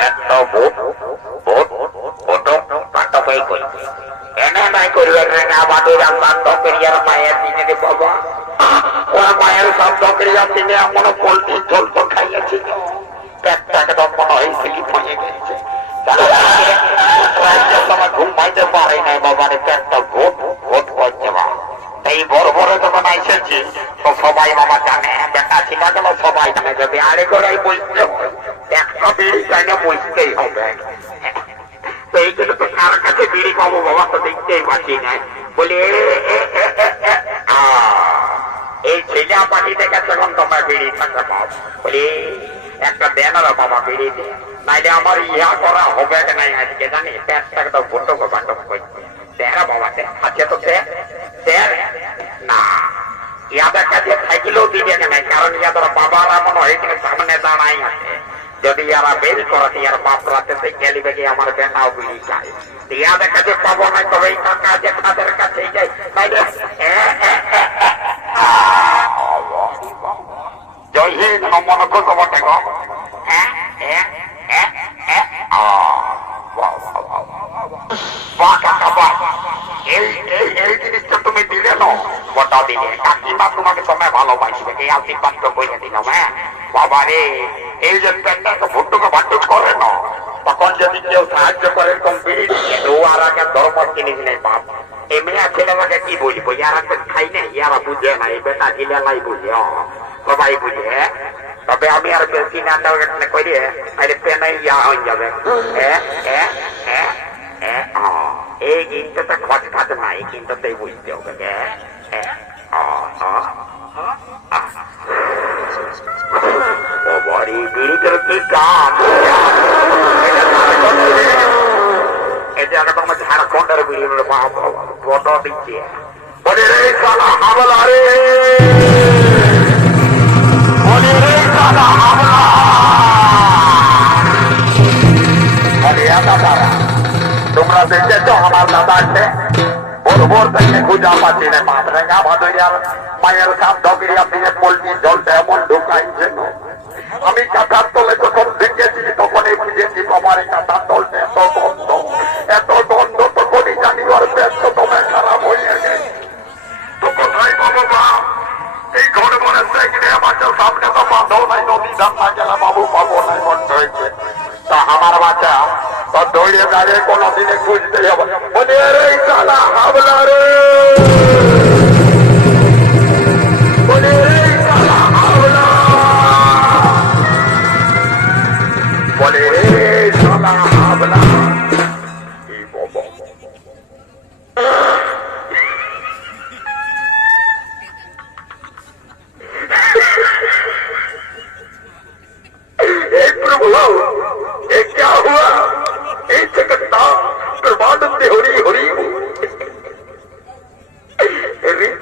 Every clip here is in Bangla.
পেটটা ভূত ভূত ভূত পাট পাই কই এনে নাই করিবে রে আমার দকরিয়ার মায়ের দিনে রে বাবা ওর মায়ের সব দকরিয়ার দিনে এমন পোল্ট্রি ঝোল তো খাইয়েছি পেটটা একদম হয় সিলিপ হয়ে গেছে ঘুমাইতে পারে নাই বাবার পেটটা ভূত ভূত করছে বাবা এই বড় বড় যখন এসেছি সবাই বাবা জানে, বেটা ছিল সবাই জানে, যদি আড়ে করে বুঝতে হবে একটা বিড়ি চাই হবে তো এই জন্য তো বাবা না বলে এই ছেলে পাঠিতে গেছে এখন আমার নাই আজকে জানি দেরা বাবা না ইয়াদের কাছে থাকলেও দিবে সামনে দাঁড়াই আছে যদি ইয়ারা বের করে ইয়ার বাপ রাতে সেই গেলিবে কি আমার বেটাও বিড়ি খায়। তো ইয়াদের কাছে পাবো না তবে এই কাকা যে তাদের তাইলে জয় হিন্দ বটে গো। এই জিনিসটা তুমি দিলে না। দিলে কাকিমা তোমাকে তোমায় ভালোবাসবে। এই আশীর্বাদ তো বইয়ে দিলাম হ্যাঁ? বাবা রে এই যে পেটটাকে ভুট্টুকে ভাট্টুক করে না। তখন যদি কেউ সাহায্য করে আর ধর্ম কিনে দিলে বাপ। এই মেয়ে কি ইয়ারা তো খাই না ইয়ারা বুঝে না এই বেটা ছেলেলাই বুঝে সবাই বুঝে। তবে আমি আর বেশি না করি আরে ইয়া হয়ে যাবে। এই গীতটা খচ খাত নাই কিন্তু তাই বুঝতে হবে হ্যাঁ হ্যাঁ ও, ও, ও, আহ। ও বড়ি বিড়িটার কি কাম এটা ঝাড়খণ্ড বিড়ি। ঝাড়খণ্ডের বিড়ি বড় দিচ্ছে বলে রে সালা হামলা রে বলে রে সালা হামলা বলে দাদা, তোমরা দেখেছ আমার দাদাকে ভোর ভোর থেকে খুঁজা পাচ্ছি না, মাঠ রেখা ভাদুরিয়ার মায়ের কাপ ডগিয়া দিয়ে পোল্ট্রি জলটা এমন ঢুকাইছে। আমি কাঁথার তলে যখন দেখেছি তখনই বুঝেছি তোমার এই কাঁথার তলটা এত গন্ধ। এত গন্ধ তখনই জানি ওর পেট তো তোমার খারাপ হয়ে গেছে। তো কোথায় পাবো মা? এই ঘর ঘরে সাইকেলে বাচ্চা সামনে তো বাঁধাও নাই, নদী ধান না গেলে বাবু পাবো নাই মন হয়েছে তা আমার বাচ্চা তো দৌড়ে দাঁড়িয়ে কোনো দিনে খুঁজতে যাব বলে রে সালা হাবলা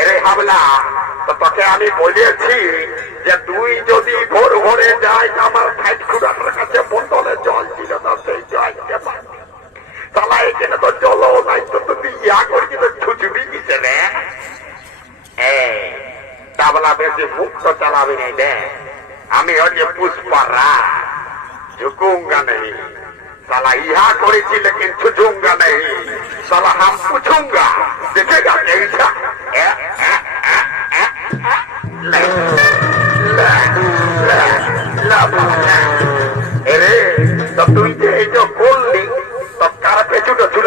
এরে হাবলা তো তোকে আমি বলেছি যে তুই যদি ভোর ভোরে যাই আমার ফাইট খুঁড়ানোর কাছে বোতলে জল ছিল না সেই যাইতে পারবি তালা এখানে তো জলও নাই তো তুই ইয়া করবি তো ছুচুবি দিছে রে এই তাবলা বেশি মুক্ত চালাবি নাই দে আমি হচ্ছে পুষ্পারা झुकूंगा नहीं साला यहाँ করেছি लेकिन छुछूंगा नहीं साला हम पूछूंगा देखेगा कैसा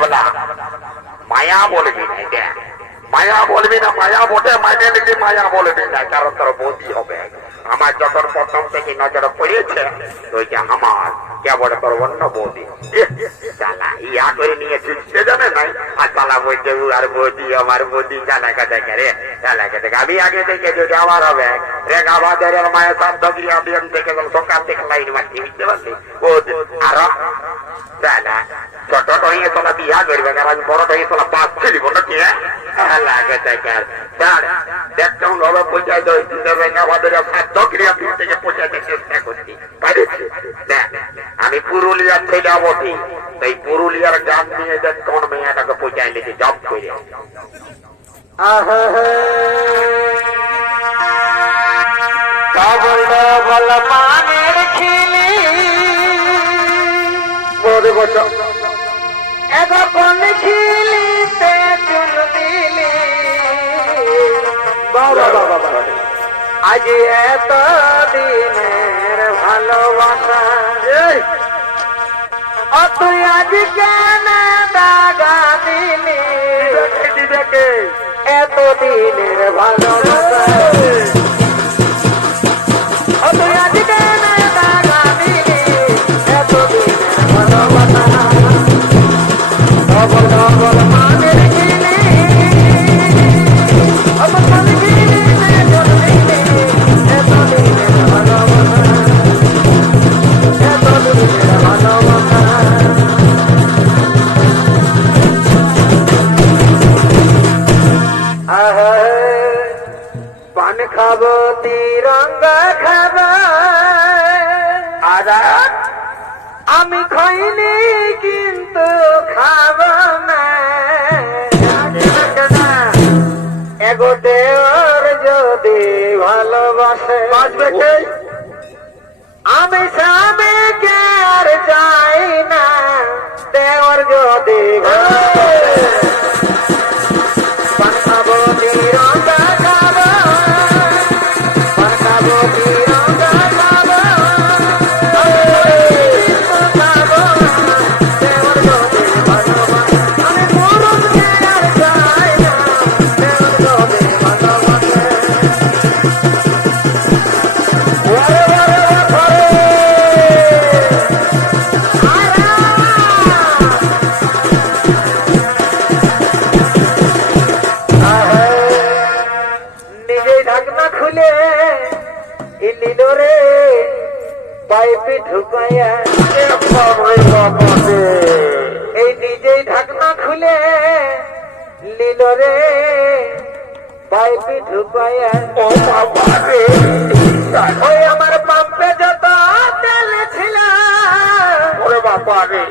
বলা মায়া বলবি না এটা। মায়া বলবি না, মায়া বটে, মাইনে লিখি মায়া বলবি না। কারণ তোর বৌদি হবে। আমার যখন প্রথম থেকে নজর পড়েছে ওইটা আমার, কেবল তোর অন্য বৌদি? চালা ইয়া করে নিয়ে চুলতে জানে নাই? আর চালা বলছে আর বৌদি, আমার বৌদি চালাকা দেখে রে চালাকা দেখে। আমি আগে থেকে যদি আমার হবে রেখা বাজার মায়ের গেল সকাল থেকে লাইন মারছি, বুঝতে পারলি? ও, আরও হয়ে? হয়ে থেকে চেষ্টা করছি পারিছি আমি পুরুলিয়ার ছেলে বটি এই পুরুলিয়ার গান নিয়ে দেখ কোন মেয়েটাকে পৌঁছায় লিখে জব করে। ডবল পানের খিলি এখন খিলিতে চুল দিলি। আজ এত দিনের ভালোবাসা। ও তুই আজ কেন দাগা দিলি? এত দিনের ভালোবাসা পান খাব, তিরঙ্গা খাব। আদা আমি খাইনি কিন্তু খাব না। এগো দেওয়ার যদি ভালোবাসে, বাঁচবে কে? আমি স্বামীকে আর চাই না, দেওয়ার যদি ভালোবাসে। নিল রে। পাইপে ঢুকাইয়া ও বাবা রে ওই আমার পাম্পে যত তেল ছিল। ওরে বাবা রে।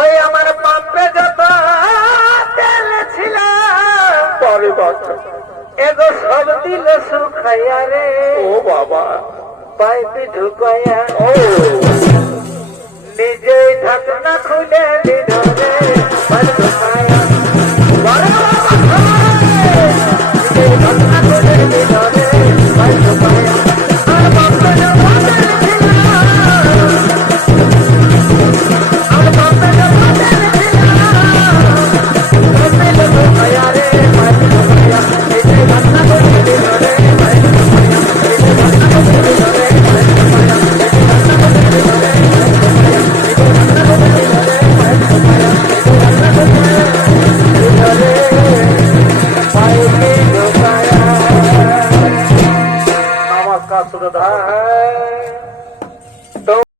ওই আমার পাম্পে যত তেল ছিল। পরে বাচ্চা এগো সব দিল সুখাইয়া রে। ও বাবা। পাইপে ঢুকাইয়া ও। নিজে ঢাকনা খুলে দিল রে। ঢাকনা খুলে